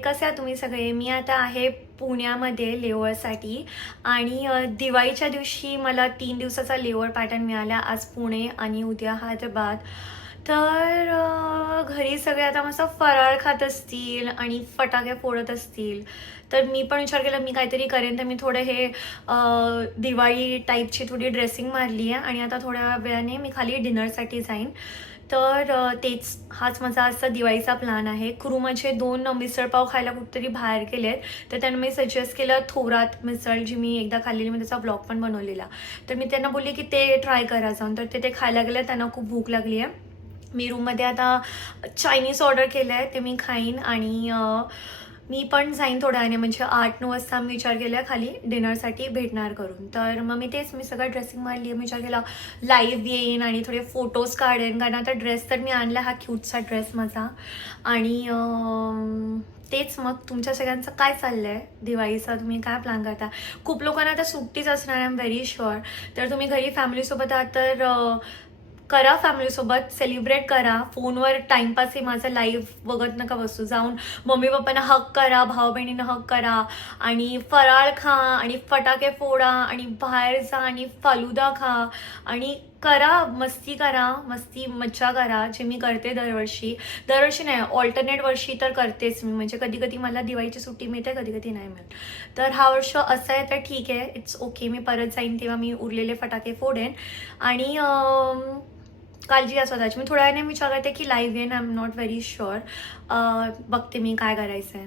कसे आहात तुम्ही सगळे? मी आता आहे पुण्यामध्ये लेओव्हरसाठी आणि दिवाळीच्या दिवशी मला 3 दिवसाचा लेओव्हर पॅटर्न मिळाला. आज पुणे आणि उद्या हैदराबाद. तर घरी सगळे आता मस्त फराळ खात असतील आणि फटाके फोडत असतील. तर मी पण विचार केला मी काहीतरी करेन, तर मी थोडं हे दिवाळी टाईपची थोडी ड्रेसिंग मारली आहे आणि आता थोड्या वेळाने मी खाली डिनरसाठी जाईन. तर हाच माझा आजचा दिवाळीचा प्लॅन आहे. कुरुमाचे 2 मिसळपाव खायला कुठेतरी बाहेर गेलेत, तर त्यांना मी सजेस्ट केलं थोरात मिसळ, जी मी एकदा खाल्लेली, मी त्याचा ब्लॉग पण बनवलेला. तर मी त्यांना बोलले की ते ट्राय करा जाऊन. तर ते खायला गेले, त्यांना खूप भूक लागली आहे. मी रूममध्ये आता चायनीज ऑर्डर केलं आहे, ते मी खाईन आणि मी पण जाईन थोड्या वेळाने, म्हणजे 8-9 वाजता मी विचार केला खाली डिनरसाठी भेटणार करून. तर मग मी सगळं ड्रेसिंग मारली आहे. मी विचार केला लाईव्ह येईन आणि थोडे फोटोज काढेन, कारण आता ड्रेस तर मी आणला, हा क्यूटचा ड्रेस माझा. आणि तेच मग तुमच्या सगळ्यांचं काय चाललं आहे दिवाळीचा, तुम्ही काय प्लॅन करता? खूप लोकांना आता सुट्टीच असणार, आय एम व्हेरी शुअर. तर तुम्ही घरी फॅमिलीसोबत आहात तर करा, फॅमिलीसोबत सेलिब्रेट करा. फोनवर टाइमपास आहे माझा, लाईव्ह बघत नका बसू. जाऊन मम्मी पप्पांना हक करा, भाऊ बहिणींना हक करा आणि फराळ खा आणि फटाके फोडा आणि बाहेर जा आणि फालुदा खा आणि मस्ती करा, मज्जा करा, जे मी करते दरवर्षी. दरवर्षी नाही, ऑल्टरनेट वर्षी तर करतेच मी, म्हणजे कधी कधी मला दिवाळीची सुट्टी मिळते, कधी कधी नाही मिळत. तर हा वर्ष असं आहे तर ठीक आहे, इट्स ओके. मी परत जाईन तेव्हा मी उरलेले फटाके फोडेन आणि काळजी घ्या स्वतःची. मी थोड्या वेळाने विचार करते की लाईव्ह येईन, I am not very sure. बघते मी काय करायचं आहे.